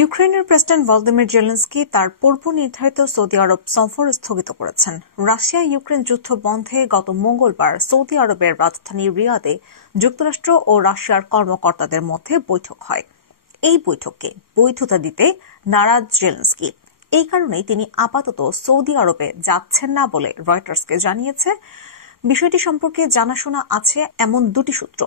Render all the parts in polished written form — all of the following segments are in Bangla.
ইউক্রেনের প্রেসিডেন্ট ভলোদিমির জেলেনস্কি তার পূর্ব নির্ধারিত সৌদি আরব সফর স্থগিত করেছেন। রাশিয়া ইউক্রেন যুদ্ধ বন্ধে গত মঙ্গলবার সৌদি আরবের রাজধানী রিয়াদে যুক্তরাষ্ট্র ও রাশিয়ার কর্মকর্তাদের মধ্যে বৈঠক হয়। এই বৈঠককে বৈধতা দিতে নারাজ জেলেনস্কি। এই কারণেই তিনি আপাতত সৌদি আরবে যাচ্ছেন না বলে রয়টার্সকে জানিয়েছে। বিষয়টি সম্পর্কে জানাশোনা আছে এমন দুটি সূত্র।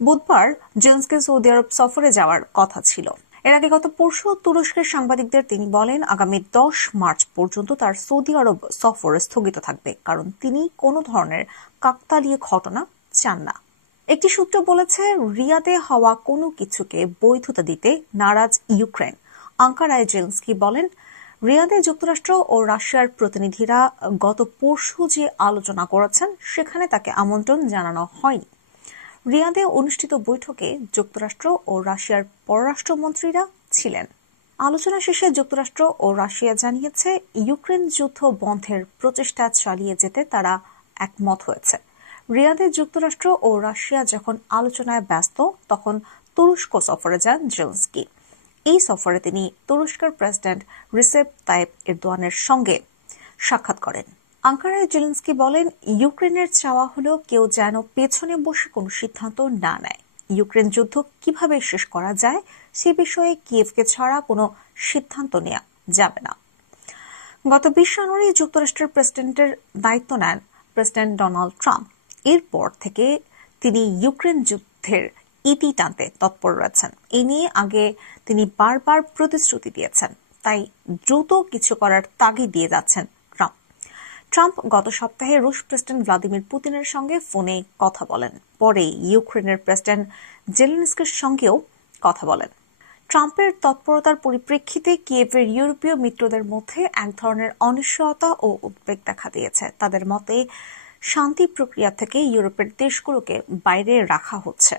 বুধবার জেলেনস্কি সৌদি আরব সফরে যাওয়ার কথা ছিল। এর আগে গত পরশু তুরস্কের সাংবাদিকদের তিনি বলেন আগামী 10 মার্চ পর্যন্ত তার সৌদি আরব সফর স্থগিত থাকবে, কারণ তিনি কোনো ধরনের কাকতালীয় ঘটনা চান না। একটি সূত্র বলেছে, রিয়াদে হওয়া কোনো কিছুকে বৈধতা দিতে নারাজ ইউক্রেন। আঙ্কারায় জেলেনস্কি বলেন, রিয়াদে যুক্তরাষ্ট্র ও রাশিয়ার প্রতিনিধিরা গত পরশু যে আলোচনা করেছেন সেখানে তাকে আমন্ত্রণ জানানো হয়নি। রিয়াদে অনুষ্ঠিত বৈঠকে যুক্তরাষ্ট্র ও রাশিয়ার পররাষ্ট্রমন্ত্রীরা ছিলেন। আলোচনা শেষে যুক্তরাষ্ট্র ও রাশিয়া জানিয়েছে ইউক্রেন যুদ্ধ বন্ধের প্রচেষ্টা চালিয়ে যেতে তারা একমত হয়েছে। রিয়াদে যুক্তরাষ্ট্র ও রাশিয়া যখন আলোচনায় ব্যস্ত তখন তুরস্ক সফরে যান জেলেনস্কি। এই সফরে তিনি তুরস্কের প্রেসিডেন্ট রিসেপ তাইপ এরদোয়ানের সঙ্গে সাক্ষাৎ করেন। আঙ্কারায় জেলেনস্কি বলেন, ইউক্রেনের চাওয়া হলো কেউ যেন পেছনে বসে কোনো সিদ্ধান্ত না নেয়। ইউক্রেন যুদ্ধ কিভাবে শেষ করা যায় সে বিষয়ে কিয়েভকে ছাড়া কোনো সিদ্ধান্ত নেওয়া যাবে না। গত 20 জানুয়ারি যুক্তরাষ্ট্রের প্রেসিডেন্টের দায়িত্ব নেন প্রেসিডেন্ট ডোনাল্ড ট্রাম্প। এরপর থেকে তিনি ইউক্রেন যুদ্ধের ইতি টানতে তৎপর রয়েছেন। এ নিয়ে আগে তিনি বারবার প্রতিশ্রুতি দিয়েছেন, তাই দ্রুত কিছু করার তাগিদ দিয়ে যাচ্ছেন ট্রাম্প। গত সপ্তাহে রুশ প্রেসিডেন্ট ভ্লাদিমির পুতিনের সঙ্গে ফোনে কথা বলেন, পরে ইউক্রেনের প্রেসিডেন্ট জেলেনস্কির সঙ্গেও কথা বলেন। ট্রাম্পের তৎপরতার পরিপ্রেক্ষিতে কিয়েভের ইউরোপীয় মিত্রদের মধ্যে এক ধরনের অনিশ্চয়তা ও উদ্বেগ দেখা দিয়েছে। তাদের মতে শান্তি প্রক্রিয়া থেকে ইউরোপের দেশগুলোকে বাইরে রাখা হচ্ছে।